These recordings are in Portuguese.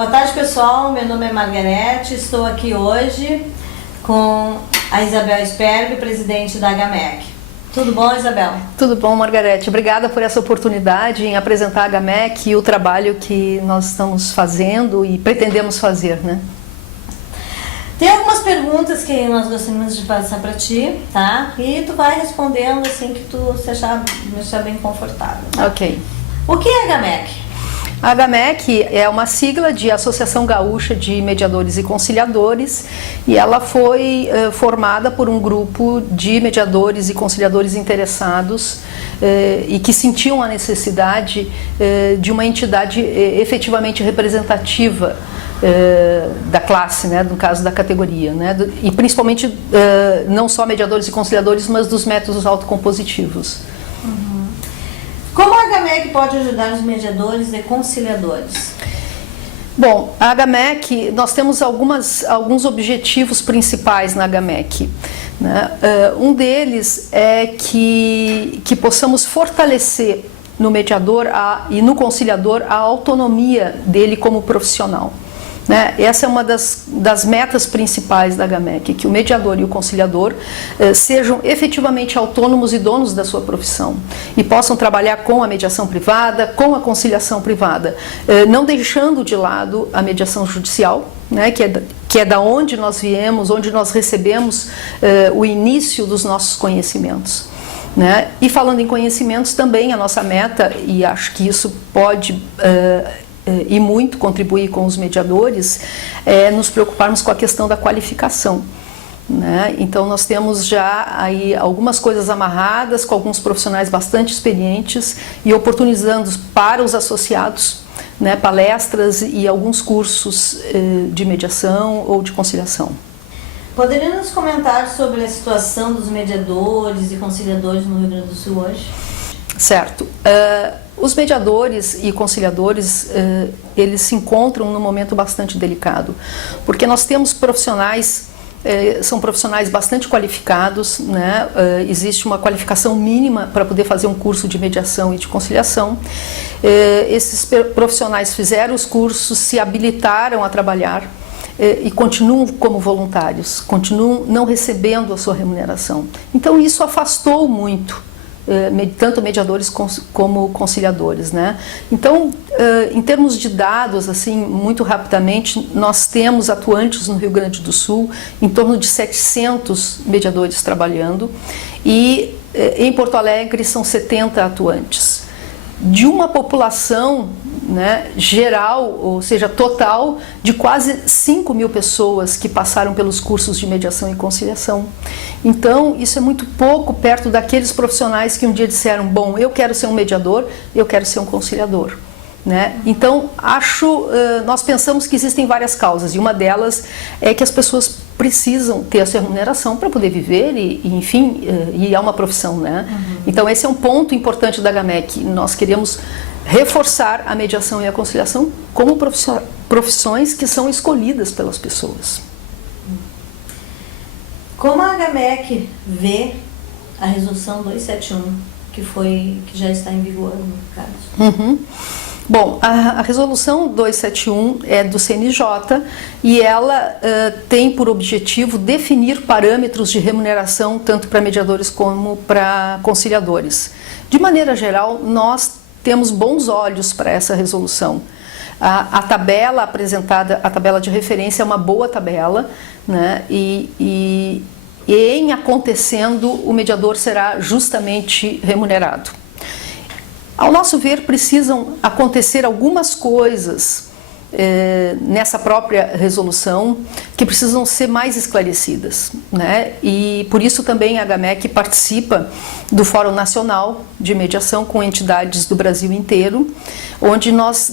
Boa tarde, pessoal. Meu nome é Margarete. Estou aqui hoje com a Isabel Sperbi, presidente da HMEC. Tudo bom, Isabel? Tudo bom, Margarete. Obrigada por essa oportunidade em apresentar a HMEC e o trabalho que nós estamos fazendo e pretendemos fazer, né? Tem algumas perguntas que nós gostaríamos de passar para ti, tá? E tu vai respondendo assim que tu se achar bem confortável. Tá? Ok. O que é a HMEC? A HMEC é uma sigla de Associação Gaúcha de Mediadores e Conciliadores e ela foi formada por um grupo de mediadores e conciliadores interessados e que sentiam a necessidade de uma entidade efetivamente representativa da classe, né, no caso da categoria, né, e principalmente não só mediadores e conciliadores, mas dos métodos autocompositivos. Como a HMEC pode ajudar os mediadores e conciliadores? Bom, a HMEC, nós temos alguns objetivos principais na HMEC. Né? Um deles é que possamos fortalecer no mediador e no conciliador a autonomia dele como profissional. Né? Essa é uma das metas principais da HMEC, que o mediador e o conciliador sejam efetivamente autônomos e donos da sua profissão e possam trabalhar com a mediação privada, com a conciliação privada, não deixando de lado a mediação judicial, né? que é da onde nós viemos, onde nós recebemos o início dos nossos conhecimentos. Né? E falando em conhecimentos, também a nossa meta, e acho que isso pode e muito contribuir com os mediadores, é nos preocuparmos com a questão da qualificação. Né? Então nós temos já aí algumas coisas amarradas com alguns profissionais bastante experientes e oportunizando para os associados, né, palestras e alguns cursos de mediação ou de conciliação. Poderia nos comentar sobre a situação dos mediadores e conciliadores no Rio Grande do Sul hoje? Certo. Os mediadores e conciliadores, eles se encontram num momento bastante delicado, porque nós temos profissionais, são profissionais bastante qualificados, né? Existe uma qualificação mínima para poder fazer um curso de mediação e de conciliação. Esses profissionais fizeram os cursos, se habilitaram a trabalhar, e continuam como voluntários, continuam não recebendo a sua remuneração. Então isso afastou muito tanto mediadores como conciliadores, né? Então, em termos de dados, assim, muito rapidamente, nós temos atuantes no Rio Grande do Sul, em torno de 700 mediadores trabalhando, e em Porto Alegre são 70 atuantes. De uma população, né, geral, ou seja, total, de quase 5.000 pessoas que passaram pelos cursos de mediação e conciliação. Então, isso é muito pouco perto daqueles profissionais que um dia disseram, bom, eu quero ser um mediador, eu quero ser um conciliador. Né? Então, nós pensamos que existem várias causas, e uma delas é que as pessoas precisam ter a sua remuneração para poder viver enfim, e é uma profissão, né? Então esse é um ponto importante da HMEC. Nós queremos reforçar a mediação e a conciliação como profissões que são escolhidas pelas pessoas. Como a HMEC vê a resolução 271, que já está em vigor no caso? Bom, a resolução 271 é do CNJ e ela tem por objetivo definir parâmetros de remuneração tanto para mediadores como para conciliadores. De maneira geral, nós temos bons olhos para essa resolução. A tabela apresentada, a tabela de referência é uma boa tabela, né? E em acontecendo, o mediador será justamente remunerado. Ao nosso ver, precisam acontecer algumas coisas nessa própria resolução que precisam ser mais esclarecidas, né? E por isso também a HMEC participa do Fórum Nacional de Mediação com entidades do Brasil inteiro, onde nós,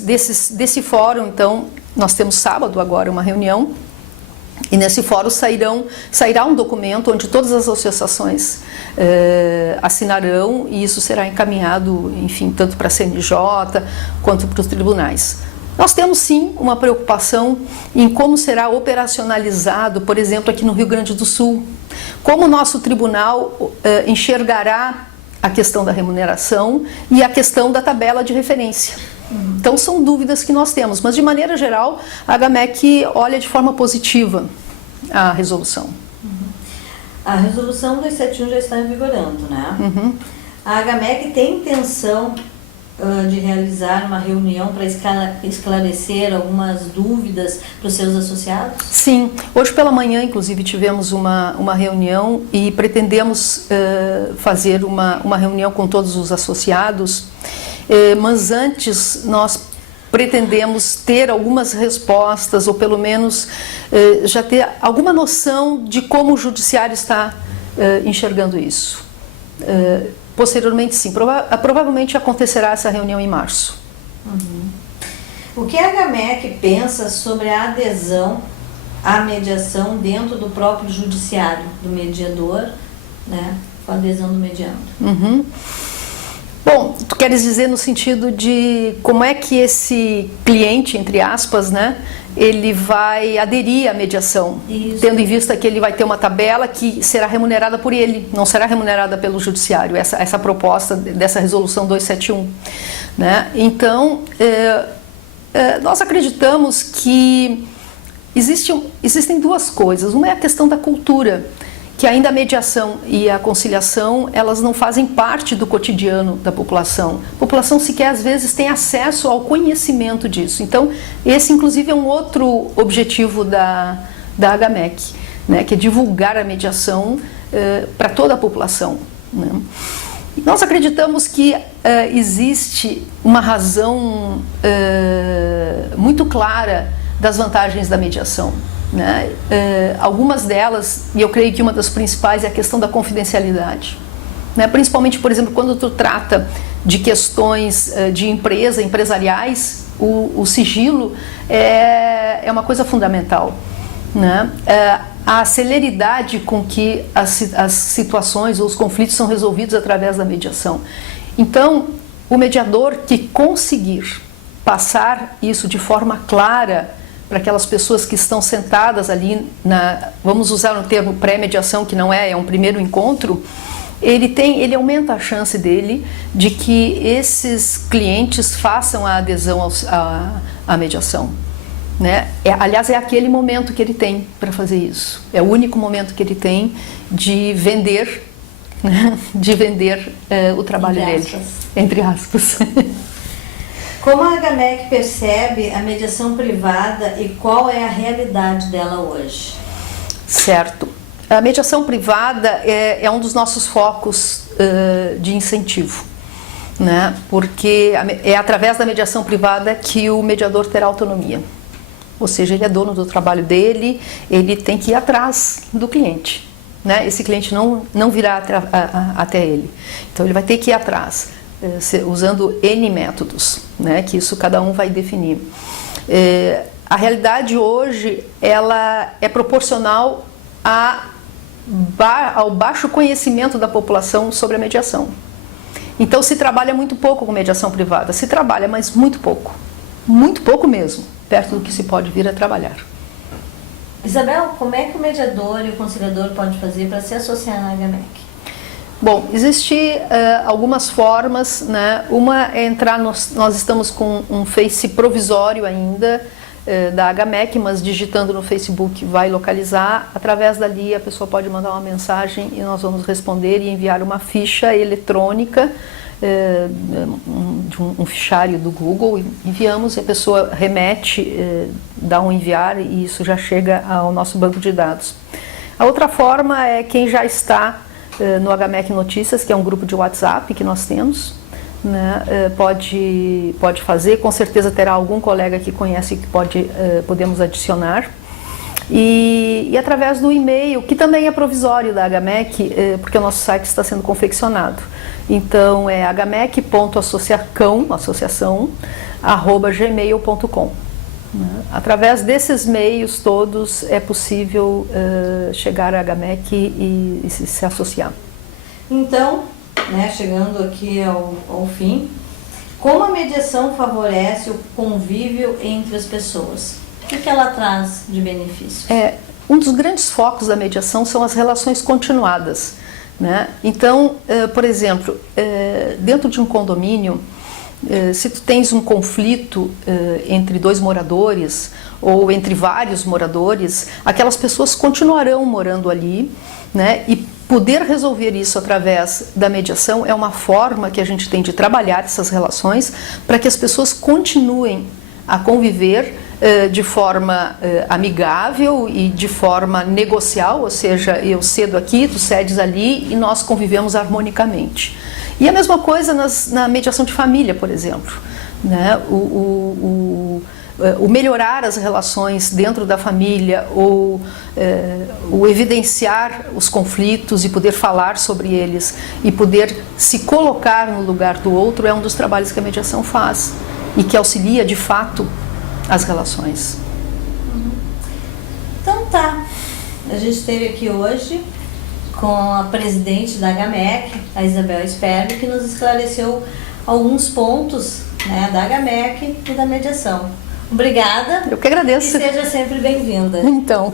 desse fórum, então, nós temos sábado agora uma reunião, e nesse fórum sairá um documento onde todas as associações assinarão, e isso será encaminhado, enfim, tanto para a CNJ quanto para os tribunais. Nós temos sim uma preocupação em como será operacionalizado, por exemplo, aqui no Rio Grande do Sul, como o nosso tribunal enxergará a questão da remuneração e a questão da tabela de referência. Então são dúvidas que nós temos, mas de maneira geral a HMEC olha de forma positiva a resolução. A resolução 271 já está vigorando, né? A HMEC tem intenção de realizar uma reunião para esclarecer algumas dúvidas para os seus associados? Sim, hoje pela manhã inclusive tivemos uma reunião e pretendemos fazer uma reunião com todos os associados, mas antes nós pretendemos ter algumas respostas ou pelo menos já ter alguma noção de como o judiciário está enxergando isso. Posteriormente, sim, provavelmente acontecerá essa reunião em março. O que a HMEC pensa sobre a adesão à mediação dentro do próprio judiciário, do mediador, né, com a adesão do mediando? Bom, tu queres dizer no sentido de como é que esse cliente, entre aspas, né, ele vai aderir à mediação, tendo em vista que ele vai ter uma tabela que será remunerada por ele, não será remunerada pelo judiciário, essa proposta dessa resolução 271. Né? Então, nós acreditamos que existem duas coisas. Uma é a questão da cultura, que ainda a mediação e a conciliação, elas não fazem parte do cotidiano da população. A população sequer, às vezes, tem acesso ao conhecimento disso. Então, esse, inclusive, é um outro objetivo da HMEC, né, que é divulgar a mediação para toda a população. Né? Nós acreditamos que existe uma razão muito clara das vantagens da mediação. Né? Algumas delas, e eu creio que uma das principais é a questão da confidencialidade, né? Principalmente, por exemplo, quando tu trata de questões de empresariais, o sigilo é uma coisa fundamental, né? A celeridade com que as situações ou os conflitos são resolvidos através da mediação. Então, o mediador que conseguir passar isso de forma clara para aquelas pessoas que estão sentadas ali, vamos usar um termo pré-mediação, que não é um primeiro encontro, ele aumenta a chance dele de que esses clientes façam a adesão à mediação. Né? Aliás, é aquele momento que ele tem para fazer isso. É o único momento que ele tem de vender, né? De vender o trabalho dele, entre aspas. Como a HMEC percebe a mediação privada e qual é a realidade dela hoje? Certo. A mediação privada é um dos nossos focos de incentivo, né? Porque é através da mediação privada que o mediador terá autonomia. Ou seja, ele é dono do trabalho dele, ele tem que ir atrás do cliente. Né? Esse cliente não virá até ele. Então ele vai ter que ir atrás, usando N métodos, né, que isso cada um vai definir. A realidade hoje, ela é proporcional ao baixo conhecimento da população sobre a mediação. Então se trabalha muito pouco com mediação privada, se trabalha, mas muito pouco mesmo, perto do que se pode vir a trabalhar. Isabel, como é que o mediador e o conciliador podem fazer para se associar na HMEC? Bom, existem algumas formas, né? Uma é entrar, nós estamos com um Face provisório ainda da HMEC, mas digitando no Facebook vai localizar. Através dali a pessoa pode mandar uma mensagem e nós vamos responder e enviar uma ficha eletrônica, de um fichário do Google, enviamos e a pessoa remete, dá um enviar e isso já chega ao nosso banco de dados. A outra forma é quem já está no HMEC Notícias, que é um grupo de WhatsApp que nós temos, né, pode fazer, com certeza terá algum colega que conhece que podemos adicionar. E através do e-mail, que também é provisório da HMEC, porque o nosso site está sendo confeccionado. Então é hmec.associação@gmail.com. Através desses meios todos é possível chegar à HMEC e se associar. Então, né, chegando aqui ao fim, como a mediação favorece o convívio entre as pessoas? O que ela traz de benefícios? Um dos grandes focos da mediação são as relações continuadas, né? Então, por exemplo, dentro de um condomínio, Se tu tens um conflito entre dois moradores ou entre vários moradores, aquelas pessoas continuarão morando ali, né? E poder resolver isso através da mediação é uma forma que a gente tem de trabalhar essas relações para que as pessoas continuem a conviver de forma amigável e de forma negocial, ou seja, eu cedo aqui, tu cedes ali e nós convivemos harmonicamente. E a mesma coisa na mediação de família, por exemplo, né? O melhorar as relações dentro da família, ou o evidenciar os conflitos e poder falar sobre eles e poder se colocar no lugar do outro é um dos trabalhos que a mediação faz e que auxilia de fato as relações. Então tá, a gente esteve aqui hoje com a presidente da AGAMEC, a Isabel Sperber, que nos esclareceu alguns pontos, né, da AGAMEC e da mediação. Obrigada. Eu que agradeço. E seja sempre bem-vinda. Então.